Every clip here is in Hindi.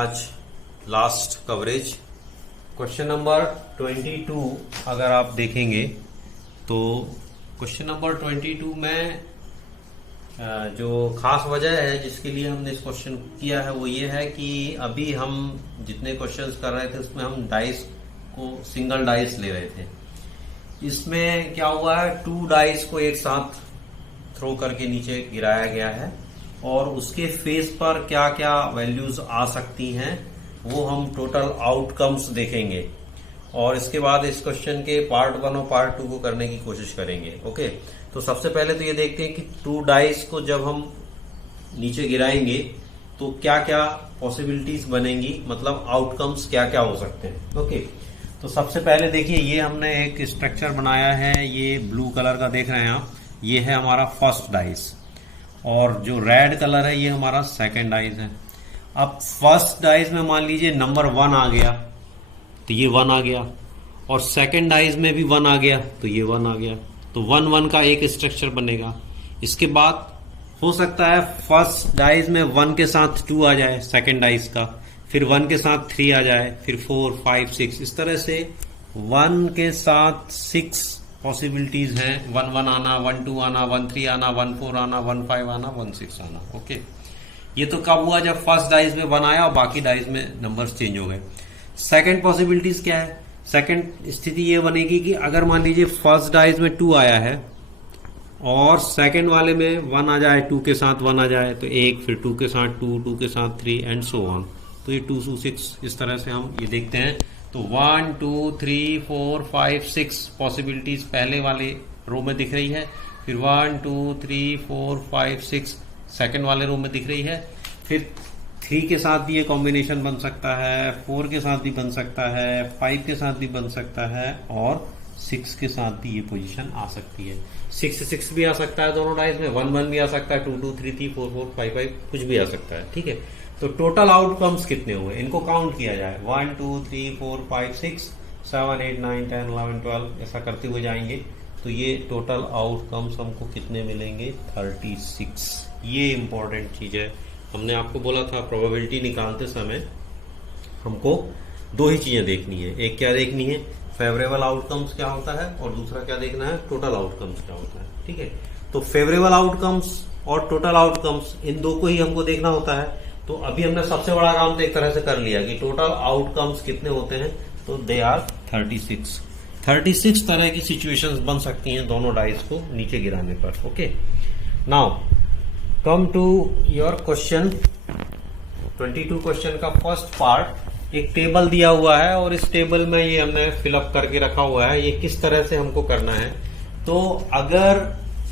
आज लास्ट कवरेज क्वेश्चन नंबर 22 अगर आप देखेंगे तो क्वेश्चन नंबर 22 में जो खास वजह है जिसके लिए हमने इस क्वेश्चन किया है वो ये है कि अभी हम जितने क्वेश्चंस कर रहे थे उसमें हम डाइस को सिंगल डाइस ले रहे थे। इसमें क्या हुआ है, 2 डाइस को एक साथ थ्रो करके नीचे गिराया गया है और उसके फेस पर क्या क्या वैल्यूज आ सकती हैं वो हम टोटल आउटकम्स देखेंगे और इसके बाद इस क्वेश्चन के पार्ट 1 और पार्ट 2 को करने की कोशिश करेंगे। ओके, तो सबसे पहले तो ये देखते हैं कि 2 डाइस को जब हम नीचे गिराएंगे तो क्या क्या पॉसिबिलिटीज बनेंगी, मतलब आउटकम्स क्या क्या हो सकते हैं। ओके, तो सबसे पहले देखिए ये हमने एक स्ट्रक्चर बनाया है, ये ब्लू कलर का देख रहे हैं आप, ये है हमारा फर्स्ट डाइस और जो रेड कलर है ये हमारा सेकंड डाइस है। अब फर्स्ट डाइस में मान लीजिए नंबर 1 आ गया तो ये 1 आ गया और सेकंड डाइस में भी 1 आ गया तो ये 1 आ गया, तो 1 1 का एक स्ट्रक्चर बनेगा। इसके बाद हो सकता है फर्स्ट डाइस में 1 के साथ 2 आ जाए सेकंड डाइस का, फिर 1 के साथ 3 आ जाए, फिर 4 5 6, इस तरह से 1 के साथ 6 पॉसिबिलिटीज हैं। 1 1 आना, 1 2 आना, 1 3 आना, 1 4 आना, 1 5 आना, 1 6 आना। ओके, ये तो कब हुआ, जब फर्स्ट डाइस में 1 आया और बाकी डाइस में नंबर्स चेंज हो गए। सेकंड पॉसिबिलिटीज क्या है, सेकंड स्थिति ये बनेगी कि अगर मान लीजिए फर्स्ट डाइस में 2 आया है और सेकंड वाले में 1 आ जाए, 2 के साथ 1 आ जाए तो 1, फिर 2 के साथ 2, 2 के साथ 3 एंड सो ऑन, तो ये 2 2 6 इस तरह से हम ये देखते हैं। तो 1 2 3 4 5 6 पॉसिबिलिटीज पहले वाले रो में दिख रही है, फिर 1 2 3 4 5 6 सेकंड वाले रो में दिख रही है, फिर 3 के साथ भी ये कॉम्बिनेशन बन सकता है, 4 के साथ भी बन सकता है, 5 के साथ भी बन सकता है और 6 के साथ भी ये पोजीशन आ सकती है। 6 6 भी आ सकता है दोनों डाइस में, 1 1 भी आ सकता है, 2 2 3 3 4 4 5 5 कुछ भी आ सकता है। ठीक है, तो टोटल आउटकम्स कितने हुए इनको काउंट किया जाए। 1 2 3 4 5 6 7 8 9 10 11 12 ऐसा करते हुए जाएंगे तो ये टोटल आउटकम्स हमको कितने मिलेंगे, 36। ये इंपॉर्टेंट चीज है, हमने आपको बोला था प्रोबेबिलिटी निकालते समय हमको 2 ही चीजें देखनी है। एक क्या देखनी है, फेवरेबल आउटकम्स क्या होता है और दूसरा क्या देखना है, टोटल आउटकम्स क्या होता है। ठीक है, तो फेवरेबल आउटकम्स और टोटल आउटकम्स इन 2 को ही हमको देखना होता है। तो अभी हमने सबसे बड़ा काम तो एक तरह से कर लिया कि टोटल आउटकम्स कितने होते हैं, तो दे आर 36। 36 तरह की सिचुएशंस बन सकती हैं दोनों डाइस को नीचे गिराने पर। Okay, now come to your question 22 question का फर्स्ट पार्ट। एक टेबल दिया हुआ है और इस टेबल में ये हमने फिलअप करके रखा हुआ है, ये किस तरह से हमको करना है। तो अगर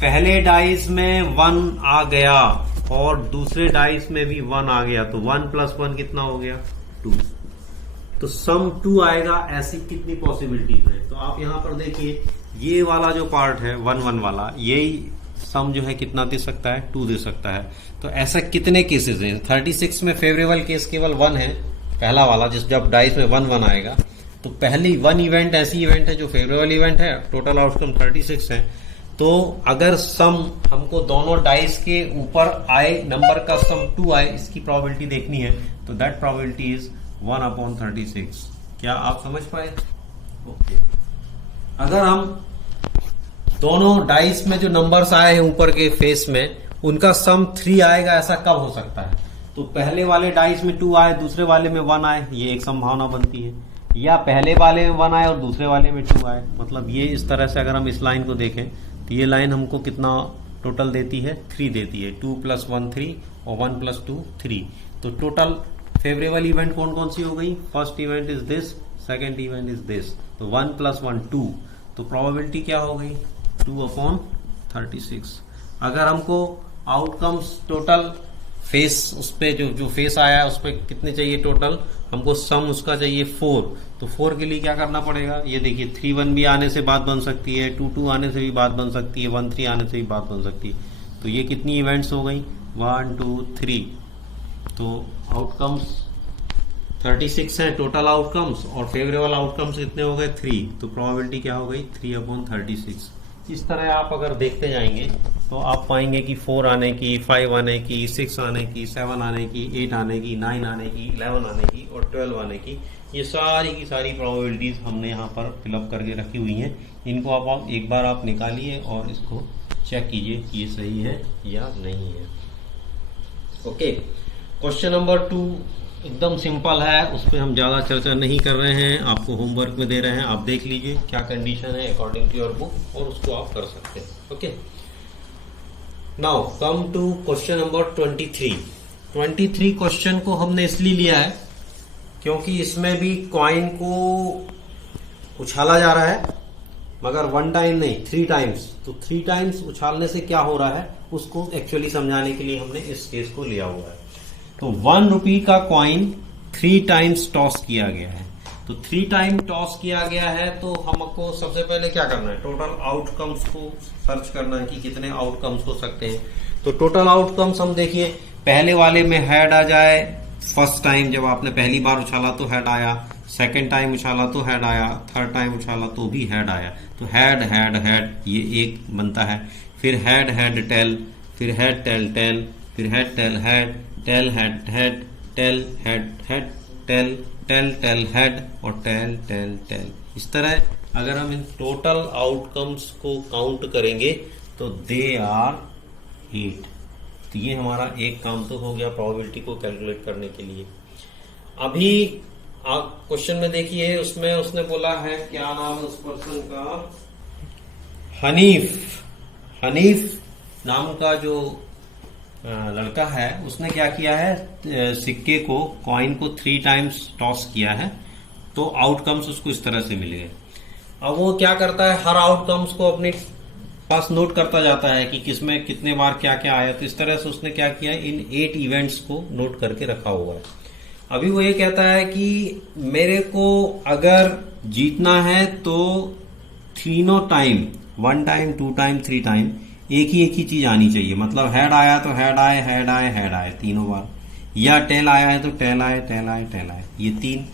पहले डाइस में 1 आ गया और दूसरे डाइस में भी 1 आ गया तो 1 + 1 कितना हो गया, 2, तो सम 2 आएगा। ऐसी कितनी पॉसिबिलिटीज है, तो आप यहां पर देखिए ये वाला जो पार्ट है 1 1 वाला, यही सम जो है कितना दे सकता है, 2 दे सकता है। तो ऐसा कितने केसेस हैं, 36 में फेवरेबल केस केवल 1 है, पहला वाला जिस जब डाइस में 1 1 आएगा तो पहली 1 इवेंट ऐसी इवेंट है जो फेवरेबल इवेंट है, टोटल आउटकम 36 है। तो अगर सम हमको दोनों डाइस के ऊपर आए नंबर का सम 2 आए, इसकी प्रोबेबिलिटी देखनी है, तो दैट प्रोबेबिलिटी इज 1/36। क्या आप समझ पाए? ओके, अगर हम दोनों डाइस में जो नंबर्स आए हैं ऊपर के फेस में उनका सम 3 आएगा, ऐसा कब हो सकता है, तो पहले वाले डाइस में 2 आए, दूसरे वाले में 1 आए, ये एक संभावना बनती है, या पहले वाले में 1 आए और दूसरे वाले में 2 आए। मतलब ये इस तरह से अगर हम इस लाइन को देखें तो ये लाइन हमको कितना टोटल देती है, 3 देती है। 2 + 1 3 और 1 + 2 3। तो टोटल फेवरेबल इवेंट कौन कौन सी हो गई, first event is this, second event is this, तो 1 + 1 2, तो प्रोबेबिलिटी क्या हो गई, 2/36। अगर हमको आउटकम्स टोटल फेस उस पे जो फेस आया है उस पे कितने चाहिए टोटल, हमको सम उसका चाहिए 4, तो 4 के लिए क्या करना पड़ेगा, ये देखिए 3 1 भी आने से बात बन सकती है, 2 2 आने से भी बात बन सकती है, 1 3 आने से भी बात बन सकती है। तो ये कितनी इवेंट्स हो गई, 1 2 3, तो आउटकम्स 36 है टोटल आउटकम्स और फेवरेबल आउटकम्स कितने हो गए, 3, तो प्रोबेबिलिटी क्या हो गई, 3/36। इस तरह आप अगर देखते जाएंगे तो आप पाएंगे कि 4 आने की, 5 आने की, 6 आने की, 7 आने की, 8 आने की, 9 आने की, 11 आने की और 12 आने की, ये सारी की सारी प्रोबेबिलिटीज हमने यहाँ पर फिलअप करके रखी हुई हैं। इनको आप एक बार आप निकालिए और इसको चेक कीजिए कि ये सही है या नहीं है। ओके, क्वेश्चन नंबर 2 एकदम सिंपल है, उस पर हम ज़्यादा चर्चा नहीं कर रहे हैं, आपको होमवर्क में दे रहे हैं, आप देख लीजिए क्या कंडीशन है अकॉर्डिंग टू योर बुक और उसको आप कर सकते हैं। Okay, now come to question number 23 question को हमने इसलिए लिया है क्योंकि इसमें भी कॉइन को उछाला जा रहा है, मगर 1 टाइम नहीं 3 टाइम्स। तो 3 टाइम्स उछालने से क्या हो रहा है उसको एक्चुअली समझाने के लिए हमने इस केस को लिया हुआ है। तो 1 रुपी का कॉइन 3 टाइम्स टॉस किया गया है। तो 3 टाइम टॉस किया गया है तो हमको सबसे पहले क्या करना है, टोटल आउटकम्स को सर्च करना है कि कितने आउटकम्स हो सकते हैं। तो टोटल आउटकम्स हम देखिए, पहले वाले में हेड आ जाए, फर्स्ट टाइम जब आपने पहली बार उछाला तो हेड आया, सेकेंड टाइम उछाला तो हेड आया, थर्ड टाइम उछाला तो भी हेड आया। तो हेड हेड हेड ये एक बनता है। फिर हेड हेड टेल, फिर हेड टेल टेल, फिर head tail head, tail head head, tail head head, tail tail tail head और टेल टेल टेल। इस तरह अगर हम इन टोटल आउटकम्स को काउंट करेंगे तो दे आर 8। तो ये हमारा एक काम तो हो गया प्रोबेबिलिटी को कैलकुलेट करने के लिए। अभी आप क्वेश्चन में देखिए, उसमें उसने बोला है, क्या नाम है उस पर्सन का, हनीफ नाम का जो लड़का है, उसने क्या किया है, सिक्के को, कॉइन को 3 टाइम्स टॉस किया है। तो आउटकम्स उसको इस तरह से मिल गए। अब वो क्या करता है, हर आउटकम्स को अपने पास नोट करता जाता है कि किसमें कितने बार क्या क्या आया। तो इस तरह से उसने क्या किया, इन 8 इवेंट्स को नोट करके रखा हुआ है। अभी वो ये कहता है कि मेरे को अगर जीतना है तो तीनों टाइम, 1 टाइम 2 टाइम 3 टाइम एक ही चीज आनी चाहिए। मतलब हेड आया तो हेड आए, हेड आए, हेड आए तीनों बार, या टेल आया है तो टेल आए, टेल आए, टेल आए, ये 3।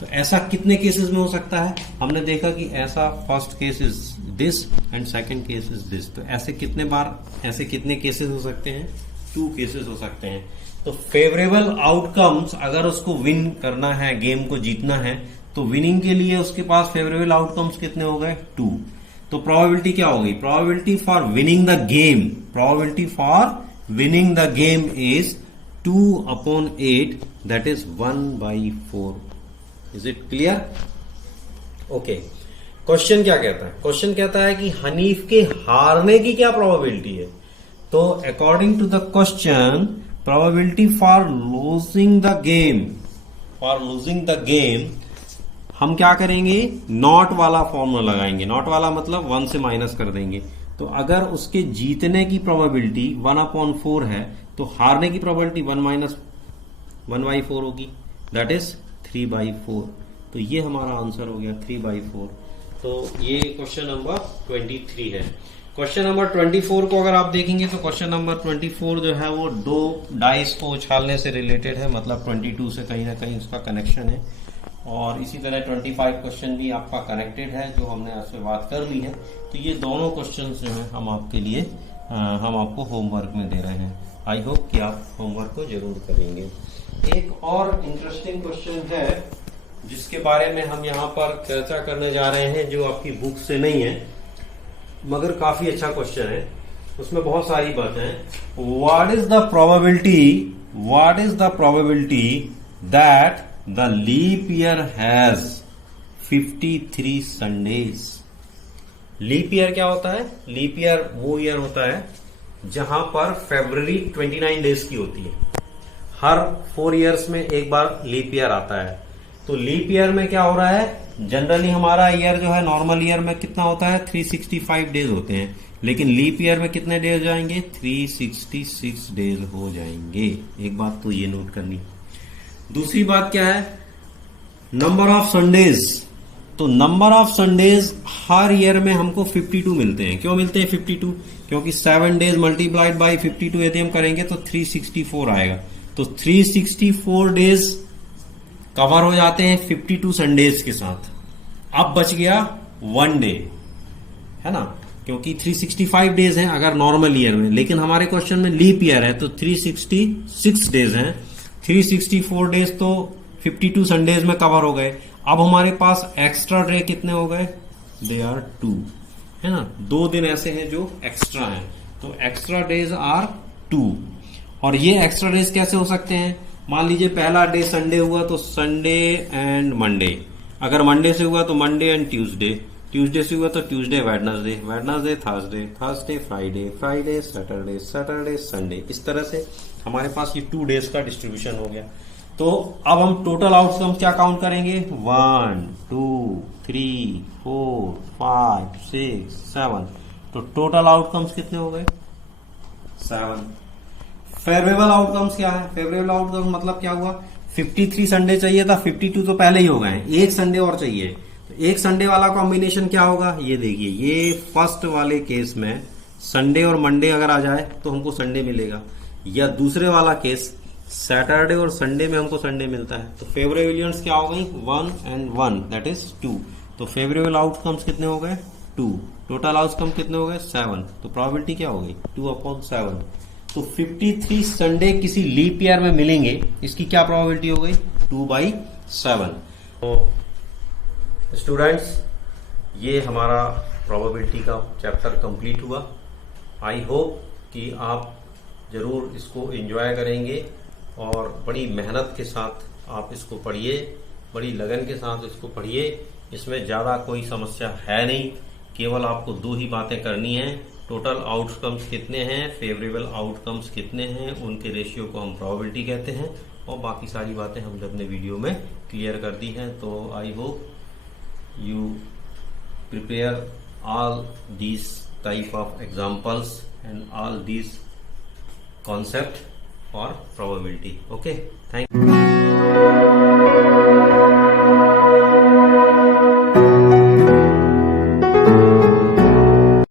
तो ऐसा कितने केसेस में हो सकता है, हमने देखा कि ऐसा first case is this and second case is this. तो ऐसे कितने बार, ऐसे कितने केसेस हो सकते हैं, 2 केसेस हो सकते हैं। तो फेवरेबल आउटकम्स अगर उसको विन करना है, गेम को जीतना है, तो विनिंग के लिए उसके पास फेवरेबल आउटकम्स कितने हो गए, 2। तो प्रोबेबिलिटी क्या हो गई, probability for winning the game, probability for winning the game is 2/8, that is 1/4। Is it clear? Okay, question क्या कहता है, क्वेश्चन कहता है कि हनीफ के हारने की क्या प्रोबेबिलिटी है। तो according to the question, probability for losing the game, हम क्या करेंगे, नॉट वाला फॉर्मूला लगाएंगे। नॉट वाला मतलब 1 से माइनस कर देंगे। तो अगर उसके जीतने की प्रोबेबिलिटी 1/4 है तो हारने की प्रोबेबिलिटी 1/4 होगी, दैट इज 3/4। तो ये हमारा आंसर हो गया 3/4। तो ये क्वेश्चन नंबर 23 है। क्वेश्चन नंबर 24 को अगर आप देखेंगे तो क्वेश्चन नंबर 24 जो है वो 2 डाइस को उछालने से रिलेटेड है, मतलब 22 से कहीं ना कहीं उसका कनेक्शन है। और इसी तरह 25 क्वेश्चन भी आपका कनेक्टेड है, जो हमने आपसे बात कर ली है। तो ये दोनों क्वेश्चन जो है हम आपके लिए हम आपको होमवर्क में दे रहे हैं। आई होप कि आप होमवर्क को जरूर करेंगे। एक और इंटरेस्टिंग क्वेश्चन है जिसके बारे में हम यहाँ पर चर्चा करने जा रहे हैं, जो आपकी बुक से नहीं है मगर काफी अच्छा क्वेश्चन है। उसमें बहुत सारी बातें हैं। What is the probability that the leap year has 53 Sundays. Leap year क्या होता है, लीप ईयर वो ईयर होता है जहां पर फरवरी 29 डेज की होती है। हर 4 इयर्स में एक बार लीप ईयर आता है। तो लीप ईयर में क्या हो रहा है, जनरली हमारा ईयर जो है नॉर्मल ईयर में कितना होता है, 365 डेज होते हैं, लेकिन लीप ईयर में कितने डेज हो जाएंगे, 366 डेज हो जाएंगे। एक बात तो ये नोट करनी। दूसरी बात क्या है, नंबर ऑफ संडेज। तो number of Sundays her year में हमको 52 मिलते हैं। क्यों मिलते हैं 52? क्योंकि 7 डेज मल्टीप्लाइड बाई 52 यदि हम करेंगे तो 364 आएगा। तो 364 डेज कवर हो जाते हैं 52 संडेज के साथ। अब बच गया 1 डे, है ना। क्योंकि 365 डेज हैं अगर नॉर्मल ईयर में, लेकिन हमारे क्वेश्चन में लीप ईयर है तो 366 डेज हैं। 364 डेज तो 52 संडेज में कवर हो गए। अब हमारे पास एक्स्ट्रा डे कितने हो गए? दे आर 2, है ना, 2 दिन ऐसे हैं जो एक्स्ट्रा हैं, तो एक्स्ट्रा डेज आर 2। और ये एक्स्ट्रा डेज कैसे हो सकते हैं? मान लीजिए पहला डे संडे हुआ तो संडे एंड मंडे, अगर मंडे से हुआ तो मंडे एंड ट्यूसडे, ट्यूसडे से हुआ तो Tuesday Wednesday, Wednesday Thursday, Thursday Friday, Friday Saturday, Saturday Sunday. इस तरह से हमारे पास ये 2 डेज का डिस्ट्रीब्यूशन हो गया। तो अब हम टोटल आउटकम क्या काउंट करेंगे? 1 2 3 4 5 6 7। तो टोटल आउटकम्स कितने हो गए? 7। फेवरेबल आउटकम्स क्या है? फेवरेबल आउटकम मतलब क्या हुआ? 53 संडे चाहिए था, 52 तो पहले ही हो गए, एक संडे और चाहिए। तो एक संडे वाला कॉम्बिनेशन क्या होगा? ये देखिए, ये फर्स्ट वाले केस में संडे और मंडे अगर आ जाए तो हमको संडे मिलेगा, या दूसरे वाला केस सैटरडे और संडे में हमको संडे मिलता है। तो फेवरेबल क्या हो गई? 1 and 1 दैट इज 2। तो फेवरेबल आउटकम्स कितने हो गए? 2। टोटल आउटकम कितने हो गए? 7। तो प्रोबेबिलिटी क्या हो गई? 2/7। तो 53 संडे किसी लीप ईयर में मिलेंगे, इसकी क्या प्रोबेबिलिटी हो गई? 2/7। तो स्टूडेंट्स, ये हमारा प्रोबेबिलिटी का चैप्टर कंप्लीट हुआ। आई होप कि आप जरूर इसको एंजॉय करेंगे और बड़ी मेहनत के साथ आप इसको पढ़िए, बड़ी लगन के साथ इसको पढ़िए। इसमें ज़्यादा कोई समस्या है नहीं, केवल आपको 2 ही बातें करनी हैं। टोटल आउटकम्स कितने हैं, फेवरेबल आउटकम्स कितने हैं, उनके रेशियो को हम प्रोबेबिलिटी कहते हैं, और बाकी सारी बातें हमने अपने वीडियो में क्लियर कर दी हैं। तो I hope you prepare all these type of examples and all these concept for probability. Okay, thank you.